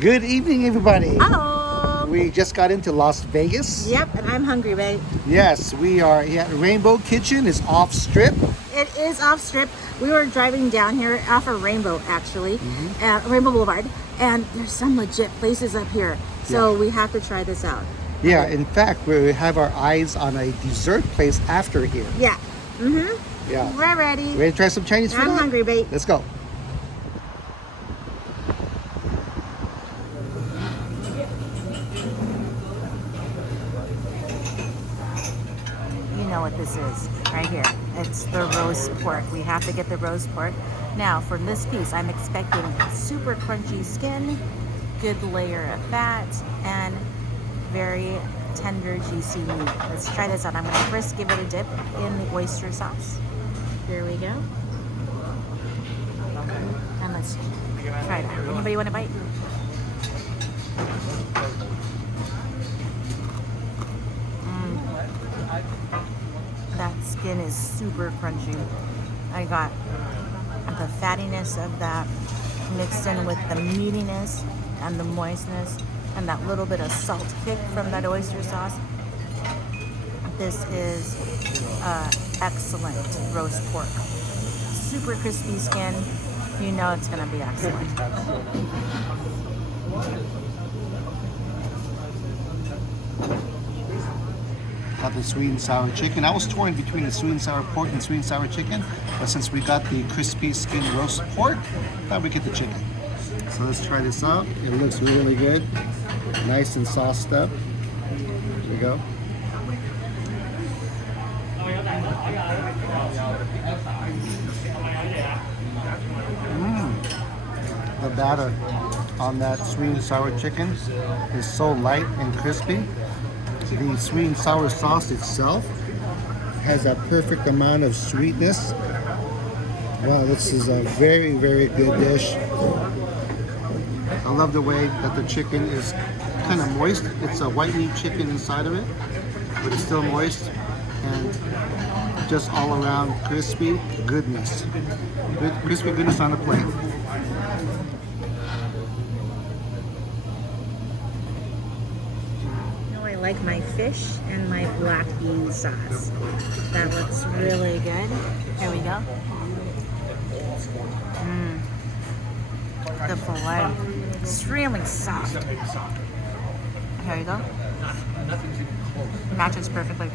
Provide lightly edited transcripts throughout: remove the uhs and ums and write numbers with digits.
Good evening, everybody. Hello. We just got into Las Vegas. Yep, and I'm hungry, babe. Yes, we are at Rainbow Kitchen. It's off strip. It is off strip. We were driving down here off of Rainbow, actually, Rainbow Boulevard, and there's some legit places up here. So we have to try this out. Yeah, in fact, we have our eyes on a dessert place after here. Yeah. Yeah. We're ready. Ready to try some Chinese food? I'm hungry, babe. Let's go. You know what this is right here. It's the roast pork. We have to get the roast pork. Now, for this piece, I'm expecting super crunchy skin, good layer of fat, and very tender, juicy meat. Let's try this out. I'm going to first give it a dip in the oyster sauce. Here we go. And let's try that. Anybody want a bite? That skin is super crunchy. I got the fattiness of that mixed in with the meatiness and the moistness and that little bit of salt kick from that oyster sauce. This is excellent roast pork. Super crispy skin. You know it's gonna be excellent. Got the sweet and sour chicken. I was torn between the sweet and sour pork and sweet and sour chicken, but since we got the crispy skin roast pork, thought we'd get the chicken. So let's try this out. It looks really good. Nice and sauced up. Here we go. The batter on that sweet and sour chicken is so light and crispy. The sweet and sour sauce itself has a perfect amount of sweetness. Wow, this is a very, very good dish. I love the way that the chicken is kind of moist. It's a white meat chicken inside of it, but it's still moist and just all around crispy goodness. Good, crispy goodness on the plate. I like my fish and my black bean sauce. That looks really good. Here we go. The filet, extremely soft. Here you go. Matches perfectly.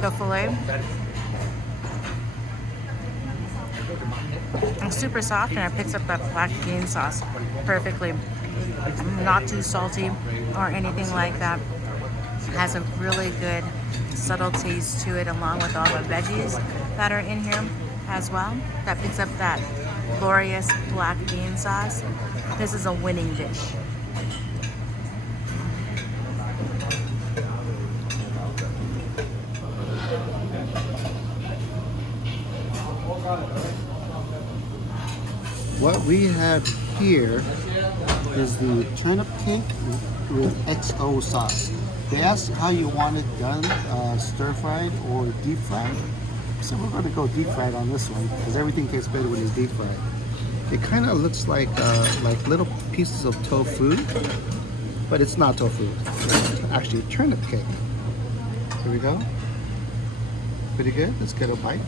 The filet is super soft and it picks up that black bean sauce perfectly. Not too salty or anything like that. Has a really good subtle taste to it along with all the veggies that are in here as well. That picks up that glorious black bean sauce. This is a winning dish. What we have here is the turnip cake with XO sauce. They asked how you want it done, stir-fried or deep-fried. So we're going to go deep-fried on this one because everything tastes better when it's deep-fried. It kind of looks like little pieces of tofu, but it's not tofu. It's actually a turnip cake. Here we go. Pretty good. Let's get a bite.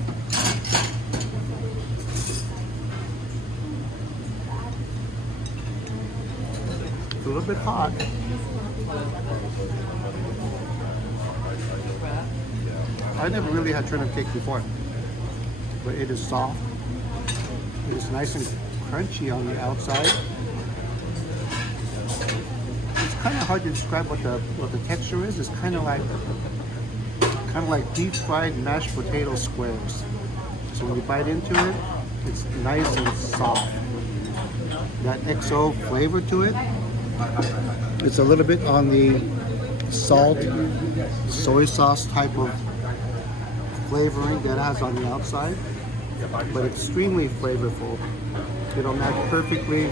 It's a little bit hot. I never really had turnip cake before, but it is soft. It is nice and crunchy on the outside. It's kind of hard to describe what the texture is. It's kind of like deep fried mashed potato squares. So when you bite into it, it's nice and soft. That XO flavor to it. It's a little bit on the salt, soy sauce type of flavoring that it has on the outside, but extremely flavorful. It'll match perfectly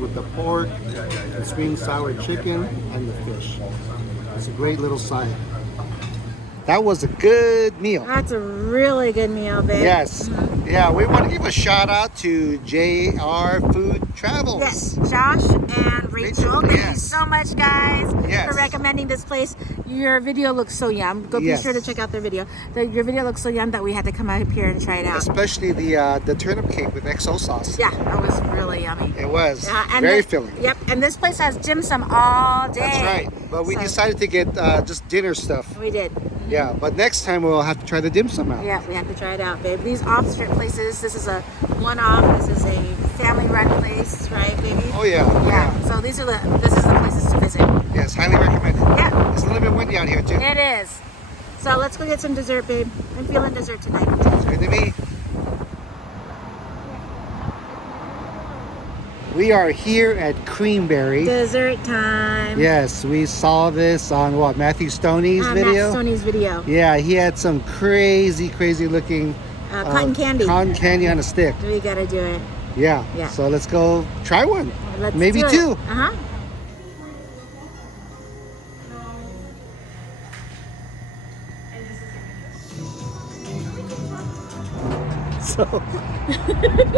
with the pork, the sweet and sour chicken, and the fish. It's a great little side. That was a good meal. That's a really good meal, babe. Yes. Yeah, we want to give a shout out to JR Food Travels. Yes, Josh and Rachel. Thank you yes. so much, guys, Yes. for recommending this place. Your video looks so yum. Go be Yes. sure to check out their video. Your video looks so yum that we had to come out here and try it out. Especially the turnip cake with XO sauce. Yeah, that was really yummy. It was And very filling. Yep, and this place has dim sum all day. That's right. But we decided to get just dinner stuff. We did. Yeah, but next time we'll have to try the dim sum out. Yeah, we have to try it out, babe. These off-strip places, this is a one-off. This is a family-run place, right, baby? Oh yeah. Yeah. So this is the places to visit. Yes, highly recommended. Yeah. It's a little bit windy out here too. It is. So let's go get some dessert, babe. I'm feeling dessert tonight. It's good to me. We are here at Creamberry. Dessert time. Yes, we saw this on what, Matthew Stoney's video? Matt Stoney's video. Yeah, he had some crazy looking Cotton candy. Cotton candy on a stick. We gotta do it. Yeah. Yeah. So let's go try one. Let's Maybe do it. two. Uh-huh.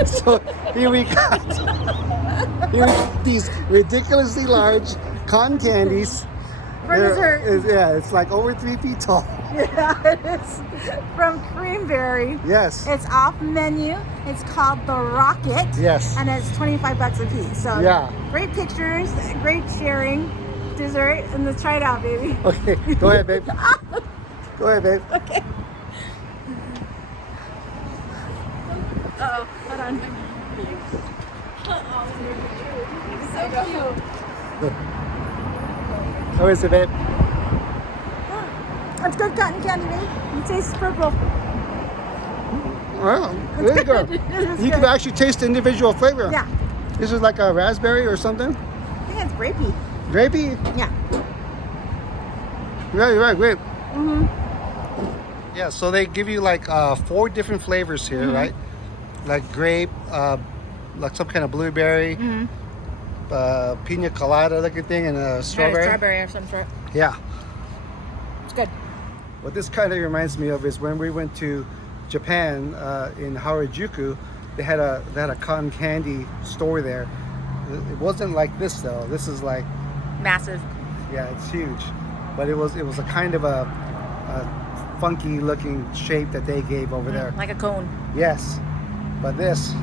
So here we got these ridiculously large cotton candies. For dessert. Yeah, it's like over 3 feet tall. Yeah, it is. From Creamberry. Yes. It's off menu. It's called the Rocket. Yes. And it's $25 a piece. So Yeah. great pictures, great sharing, dessert, and let's try it out, baby. Okay, go ahead, babe. Go ahead, babe. Okay. Uh-oh, hold on. So cute. How is it, babe? It's good cotton candy, babe. It tastes purple. Wow, really good. It is You good. can actually taste the individual flavor. Yeah. This is like a raspberry or something. I think it's grapey. Grapey? Yeah. Right, great. Mm-hmm. Yeah, so they give you like 4 different flavors here, Mm-hmm. right? Like grape, like some kind of blueberry, Mm-hmm. pina colada looking thing, and strawberry. Strawberry of some sort. Yeah. It's good. What this kind of reminds me of is when we went to Japan in Harajuku, they had a cotton candy store there. It wasn't like this though. This is like, Massive. yeah, it's huge. But it was a kind of a funky looking shape that they gave over there. Like a cone. Yes, but this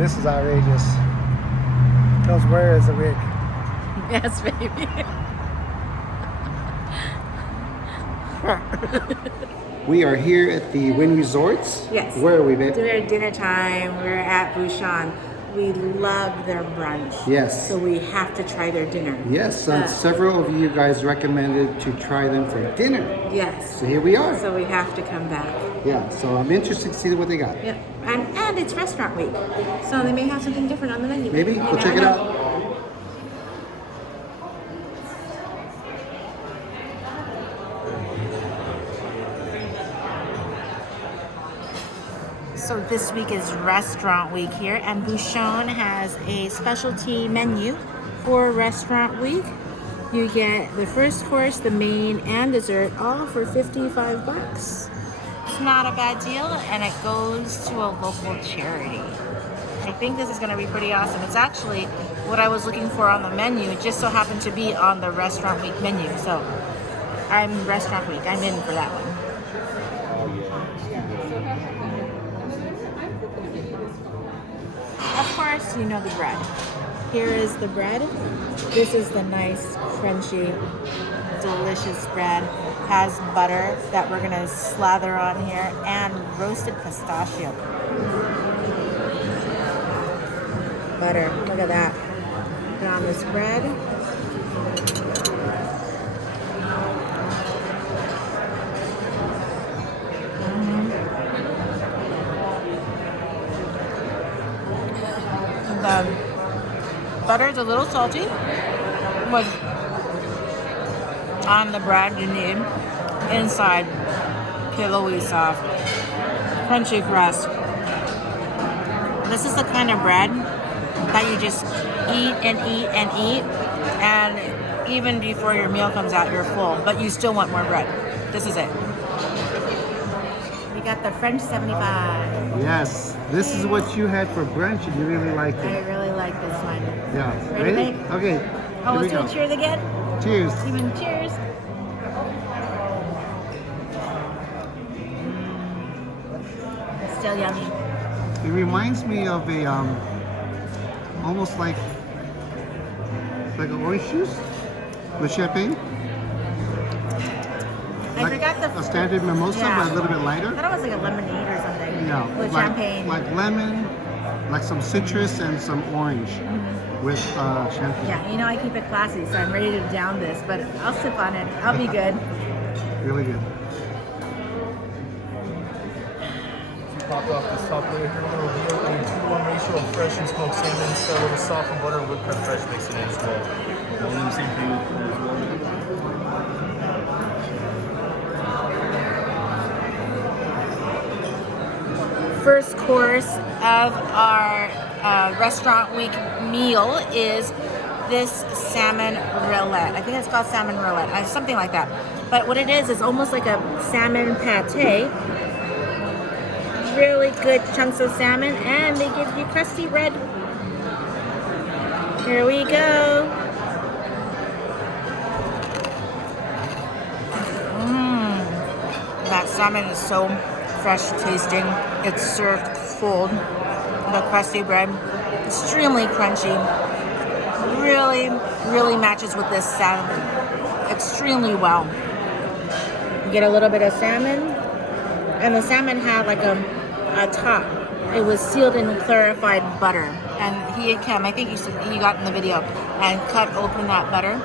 is outrageous. Because where is the wig? Yes, baby. We are here at the Wynn Resorts. Yes. Where are we, babe? We're dinner time. We're at Bouchon. We love their brunch. Yes. So we have to try their dinner. Yes, and several of you guys recommended to try them for dinner. Yes. So here we are. So we have to come back. Yeah, so I'm interested to see what they got. Yep. And it's restaurant week. So they may have something different on the menu. Maybe? You We'll never check it know. out. So this week is restaurant week here, and Bouchon has a specialty menu for restaurant week. You get the first course, the main, and dessert, all for $55. It's not a bad deal, and it goes to a local charity. I think this is going to be pretty awesome. It's actually what I was looking for on the menu. It just so happened to be on the restaurant week menu. So I'm restaurant week. I'm in for that one. Of course, you know the bread. Here is the bread. This is the nice, crunchy, delicious bread. Has butter that we're gonna slather on here and roasted pistachio. Butter, look at that. Put on this bread. The butter's a little salty, but on the bread you need inside pillowy soft, crunchy crust. This is the kind of bread that you just eat and eat and eat, and even before your meal comes out, you're full, but you still want more bread. This is it. We got the French 75. Yes, this is what you had for brunch and you really liked I it. really like this one. Yeah. Ready? Okay. Oh, Here we let's do go. a cheers again? Cheers. Even cheers. It's still yummy. It reminds me of a almost like an orange juice with champagne. I forgot the a standard mimosa, yeah. but a little bit I lighter. thought it was like a lemonade or something. Yeah, With like, champagne. like lemon, like some citrus and some orange with champagne. Yeah, you know I keep it classy, so I'm ready to down this, but I'll sip on it. I'll be good. Really good. Pop off this top layer here, we're going to reveal a 2-to-1 ratio of fresh and smoked salmon, start with a soft and butter and whipped cream fresh mixed in as well. One of them same for you as well. First course of our restaurant week meal is this salmon roulette. I think it's called salmon roulette, something like that. But what it is almost like a salmon pate. Really good chunks of salmon, and they give you crusty bread. Here we go. That salmon is so fresh tasting. It's served cold. The crusty bread, extremely crunchy. Really, really matches with this salmon extremely well. You get a little bit of salmon, and the salmon had like a top. It was sealed in clarified butter, and he had come. I think he got in the video and cut open that butter.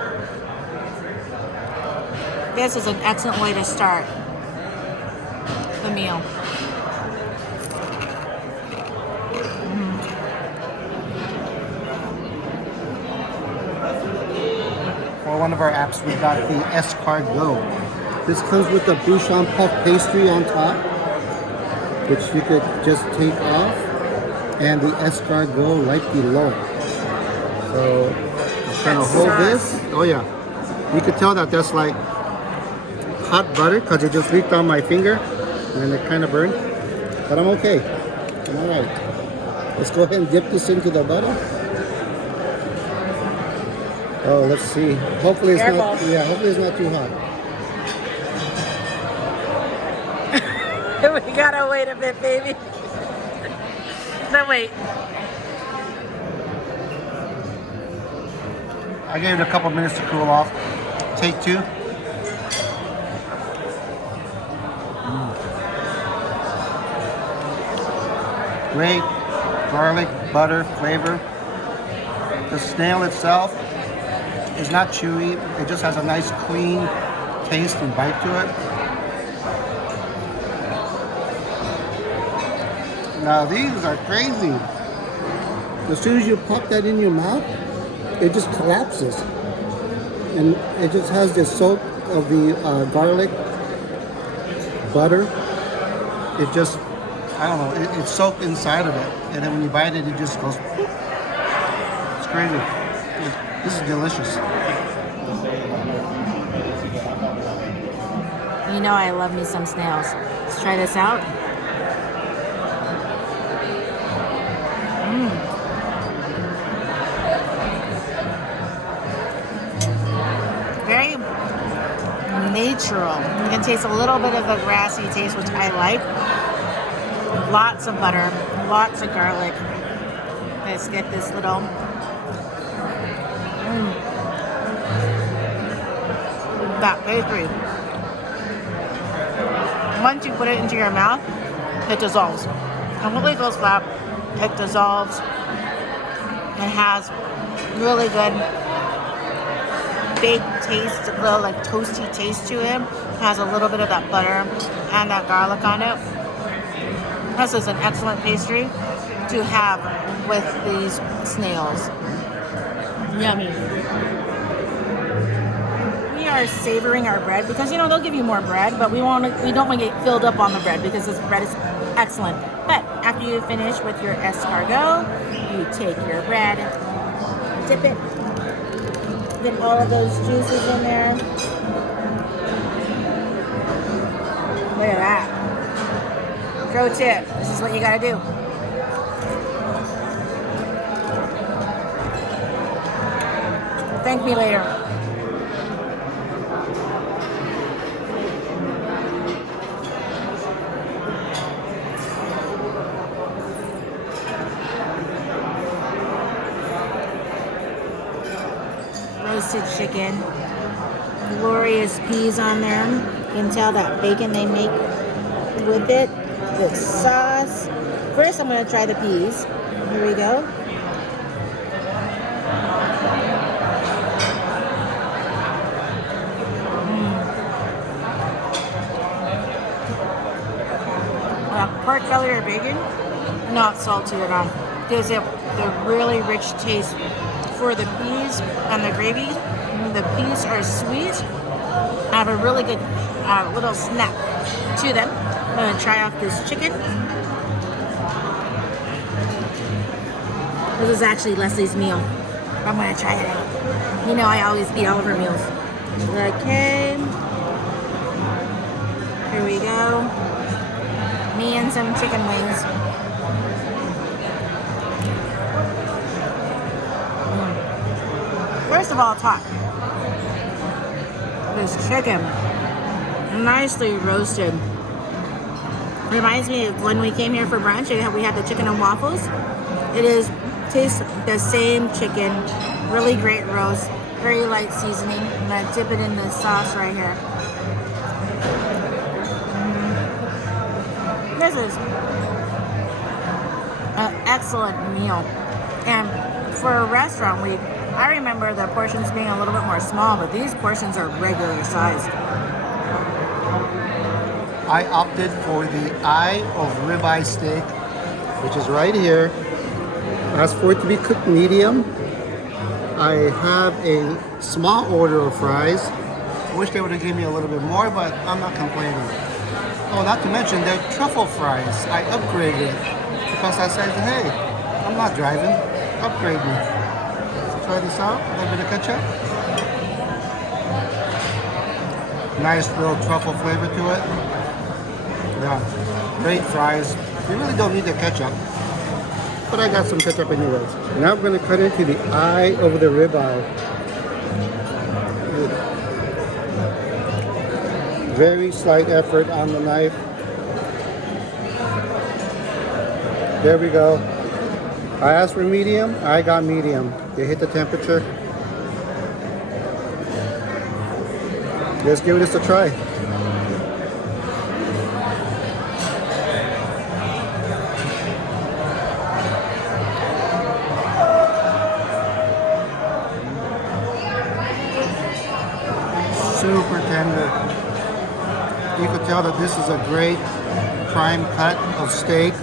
This is an excellent way to start the meal. For one of our apps, we got the Escargot. This comes with the Bouchon puff pastry on top, which you could just take off, and the escargot right below. So kind of hold this. Oh yeah, you could tell that that's like hot butter because it just leaked on my finger and it kind of burned. But I'm okay. I'm all right. Let's go ahead and dip this into the butter. Oh, let's see. Hopefully it's not. Yeah, hopefully it's not too hot. We gotta wait a bit, baby. No, wait. I gave it a couple minutes to cool off. Take two. Great garlic, butter flavor. The snail itself is not chewy. It just has a nice clean taste and bite to it. Now these are crazy. As soon as you pop that in your mouth, it just collapses. And it just has this soak of the garlic, butter. It just, I don't know, it's soaked inside of it. And then when you bite it, it just goes, whoop. It's crazy. This is delicious. You know I love me some snails. Let's try this out. Very natural. You can taste a little bit of the grassy taste, which I like. Lots of butter, lots of garlic. Let's get this little that pastry. Once you put it into your mouth, it dissolves. Completely goes flat. It dissolves. It has really good baked taste, a little like toasty taste to it. Has a little bit of that butter and that garlic on it. This is an excellent pastry to have with these snails. Yummy. We are savoring our bread because they'll give you more bread, but we don't want to get filled up on the bread because this bread is excellent. But after you finish with your escargot, you take your bread, dip it, get all of those juices in there. Look at that. Pro tip, this is what you gotta do. Thank me later. Roasted chicken, glorious peas on there. You can tell that bacon they make with it. The sauce. First, I'm gonna try the peas. Here we go. Pork belly or bacon, not salty at all. Gives it the really rich taste for the peas and the gravy. The peas are sweet, have a really good little snap to them. I'm gonna try off this chicken. This is actually Leslie's meal. I'm gonna try it out. You know I always eat all of her meals. Okay, here we go. Me and some chicken wings. First of all, top. This chicken, nicely roasted. Reminds me of when we came here for brunch. We had the chicken and waffles. Tastes the same chicken. Really great roast. Very light seasoning. I'm gonna dip it in this sauce right here. This is an excellent meal. And for a restaurant week, I remember the portions being a little bit more small, but these portions are regular sized. I opted for the eye of ribeye steak, which is right here. Asked for it to be cooked medium. I have a small order of fries. I wish they would have given me a little bit more, but I'm not complaining. Oh, not to mention their truffle fries. I upgraded because I said, hey, I'm not driving. Upgrade me. Let's try this out. A little bit of ketchup. Nice little truffle flavor to it. Yeah, great fries. You really don't need the ketchup. But I got some ketchup anyways. Now I'm going to cut into the eye over the ribeye. Very slight effort on the knife. There we go. I asked for medium, I got medium. They hit the temperature. Let's give this a try. Super tender. You can tell that this is a great prime cut of steak.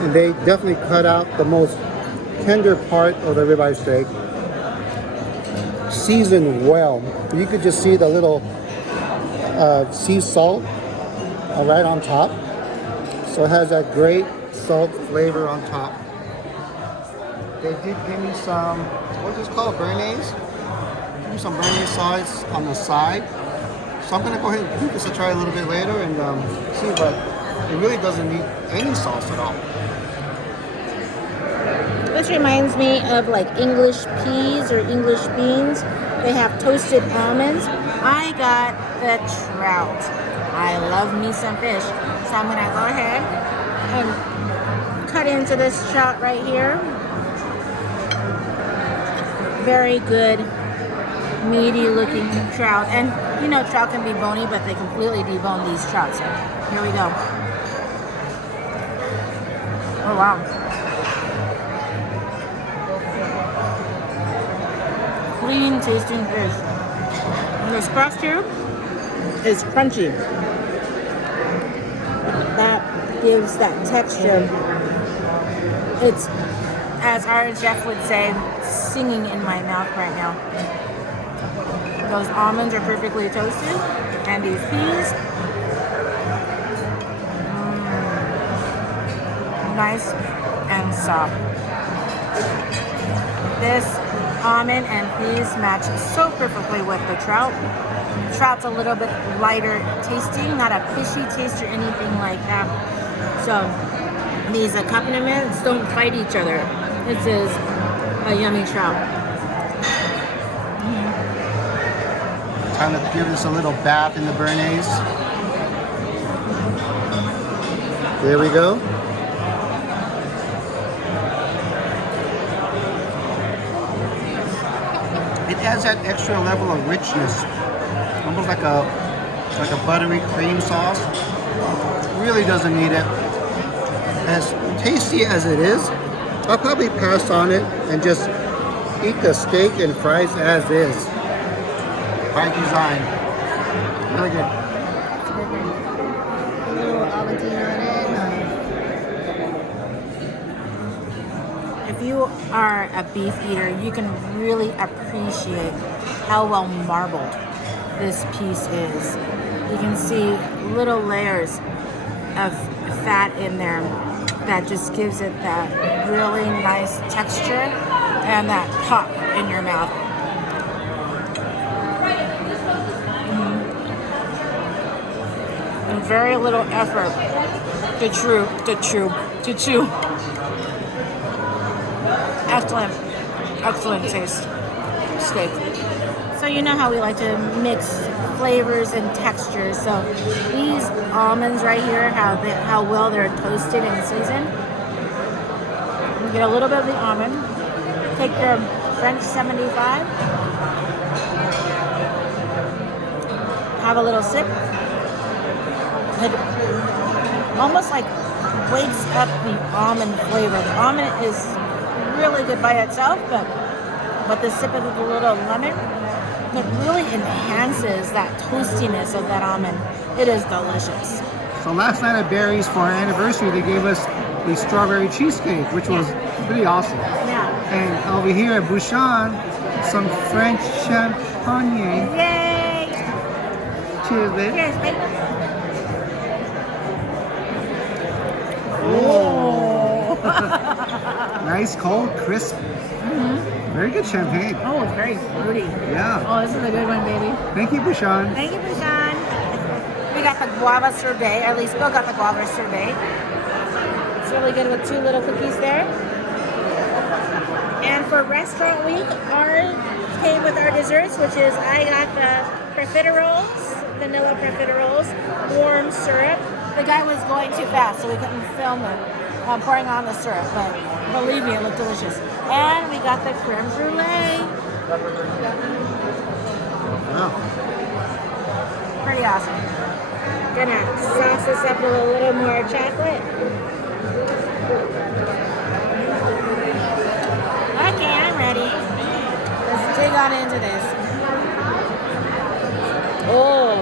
And they definitely cut out the most tender part of the ribeye steak. Seasoned well. You could just see the little sea salt right on top. So it has that great salt flavor on top. They did give me some, what's this called, béarnaise? Give me some béarnaise sauce on the side. So I'm going to go ahead and give this a try a little bit later and see, but it really doesn't need any sauce at all. This reminds me of like English peas or English beans. They have toasted almonds. I got the trout. I love me some fish. So I'm gonna go ahead and cut into this trout right here. Very good, meaty looking trout. And you know trout can be bony, but they completely debone these trouts. Here we go. Oh wow. Clean tasting fish. And this crust here is crunchy. That gives that texture. It's, as our chef would say, singing in my mouth right now. Those almonds are perfectly toasted, and these peas, nice and soft. This almond and peas match so perfectly with the trout. trout's a little bit lighter tasting, not a fishy taste or anything like that. So these accompaniments don't fight each other. This is a yummy trout. Time to give this a little bath in the béarnaise. There we go. It adds that extra level of richness, almost like a buttery cream sauce. Really doesn't need it. As tasty as it is, I'll probably pass on it and just eat the steak and fries as is. By design. Really good. A little Aventino in it. If you are a beef eater, you can really appreciate how well marbled this piece is. You can see little layers of fat in there that just gives it that really nice texture and that pop in your mouth. And very little effort to chew. Excellent taste steak. So you know how we like to mix flavors and textures. So these almonds right here, how well they're toasted and seasoned. You get a little bit of the almond. Take your French 75. Have a little sip. It almost like wakes up the almond flavor. The almond is really good by itself, but the sip of the little lemon, it really enhances that toastiness of that almond. It is delicious. So last night at Barry's for our anniversary, they gave us the strawberry cheesecake, which was pretty awesome. Yeah. And over here at Bouchon, some French champagne. Yay! Cheers, babe. Cheers, babe. Oh. Nice, cold, crisp. Very good champagne. Oh, it's very fruity. Yeah. Oh, this is a good one, baby. Thank you, Bouchon. Thank you, Bouchon. We got the guava sorbet, or at least Bill got the guava sorbet. It's really good with 2 little cookies there. And for restaurant week, ours came with our desserts, which is I got the profiteroles, vanilla profiteroles, warm syrup. The guy was going too fast, so we couldn't film it pouring on the syrup, but believe me, it looked delicious. And we got the creme brulee. Wow. Pretty awesome. Gonna sauce this up with a little more chocolate. Okay, I'm ready. Let's dig on into this. Oh,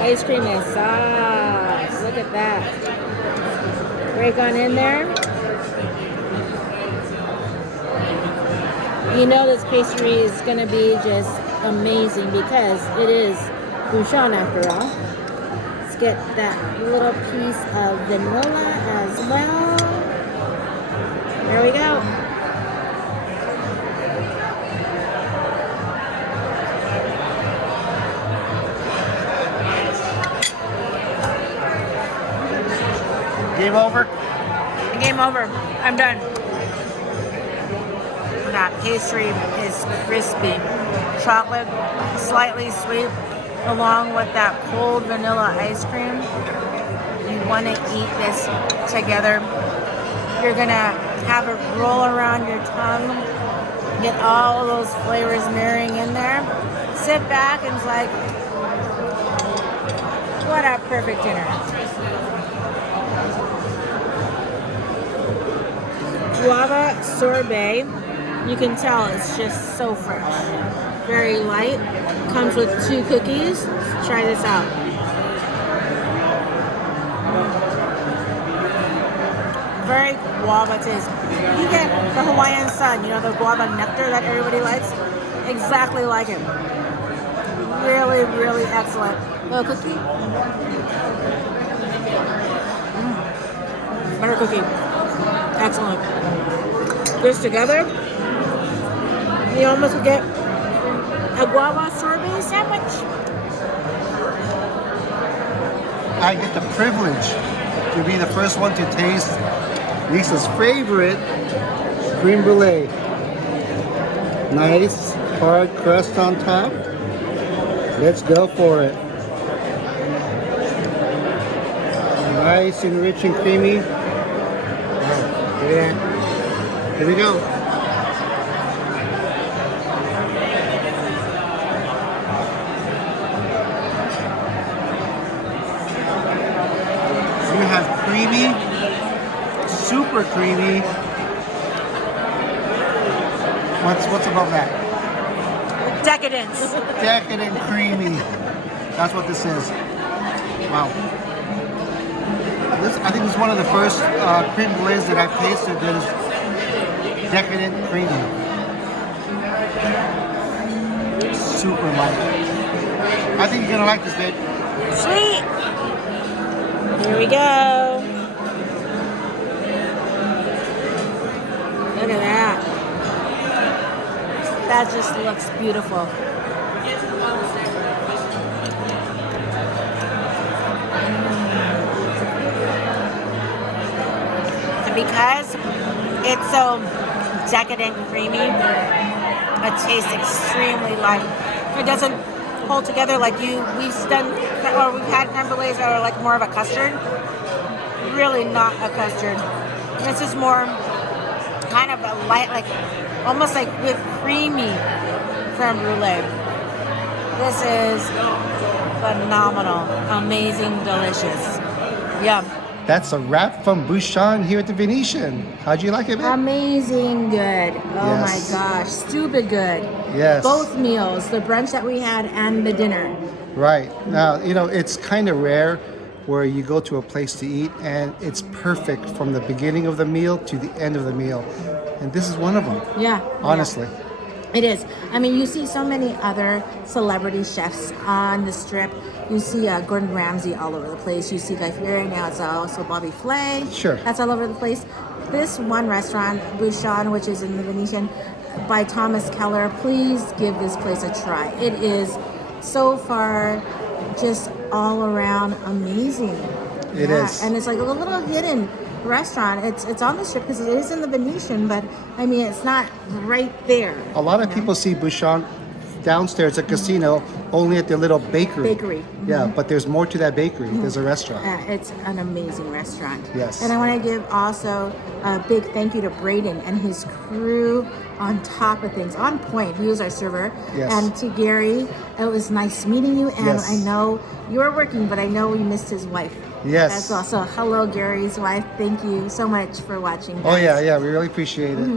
ice cream is soft. Look at that. Break on in there. You know this pastry is going to be just amazing because it is Bouchon after all. Let's get that little piece of vanilla as well. There we go. Game over? Game over. I'm done. That pastry is crispy. Chocolate, slightly sweet, along with that cold vanilla ice cream. You want to eat this together. You're going to have it roll around your tongue. Get all those flavors marrying in there. Sit back and it's like, what a perfect dinner. Guava sorbet, you can tell it's just so fresh. Very light. Comes with 2 cookies. Let's try this out. Very guava taste. You get the Hawaiian sun, you know, the guava nectar that everybody likes. Exactly like it. Really, really excellent. Little cookie. Butter cookie. Excellent. This together, you almost get a guava sorbet sandwich. I get the privilege to be the first one to taste Lisa's favorite creme brulee. Nice hard crust on top. Let's go for it. Nice and rich and creamy. Wow, look at that. Here we go. You have creamy, super creamy. What's above that? Decadence. Decadent creamy. That's what this is. Wow. I think this is one of the first creme brulees that I've tasted that is decadent creamy. Super light. I think you're gonna like this, babe. Sweet. Here we go. Look at that. That just looks beautiful. Because it's so decadent creamy, it tastes extremely light. It doesn't hold together like we've had creme brulees that are like more of a custard. Really not a custard. This is more kind of a light, like almost like whipped creamy creme brulee. This is phenomenal, amazing, delicious. Yum. That's a wrap from Bouchon here at the Venetian. How'd you like it, babe? Amazing good. Oh Yes. my gosh, stupid good. Yes. Both meals, the brunch that we had and the dinner. Right. Now, it's kind of rare where you go to a place to eat and it's perfect from the beginning of the meal to the end of the meal. And this is one of them. Yeah. Honestly. Yeah. It is. I mean, you see so many other celebrity chefs on the Strip. You see Gordon Ramsay all over the place. You see Guy Fieri, now it's also Bobby Flay. Sure. That's all over the place. This one restaurant, Bouchon, which is in the Venetian, by Thomas Keller, please give this place a try. It is so far just all around amazing. It is. And it's like a little hidden restaurant. It's on the Strip because it is in the Venetian, but I mean, it's not right there. A lot of people see Bouchon downstairs at casino only at the little bakery. Yeah, but there's more to that bakery. There's a restaurant. It's an amazing restaurant. Yes. And I want to give also a big thank you to Braden and his crew on top of things, on point. He was our server. Yes. And to Gary, it was nice meeting you. And Yes. I know you were working, but I know we missed his wife. Yes. That's also hello, Gary's wife. Thank you so much for watching. Oh, guys. yeah, we really appreciate it.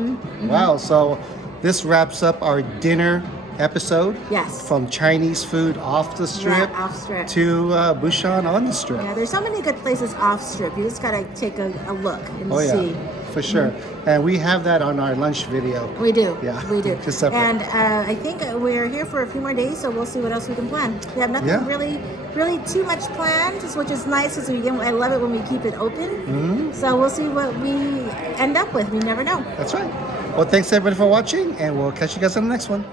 Wow, so this wraps up our dinner episode. Yes. From Chinese food off the Strip, Yeah, off Strip. to Bouchon on the Strip. Yeah, there's so many good places off Strip. You just gotta take a look and Oh, yeah, see. for sure. And we have that on our lunch video. We do. Yeah, We do. just separate. And I think we're here for a few more days, so we'll see what else we can plan. We have nothing Yeah. really too much planned, which is nice because I love it when we keep it open. So we'll see what we end up with. We never know. That's right. Well, thanks everybody for watching, and we'll catch you guys on the next one.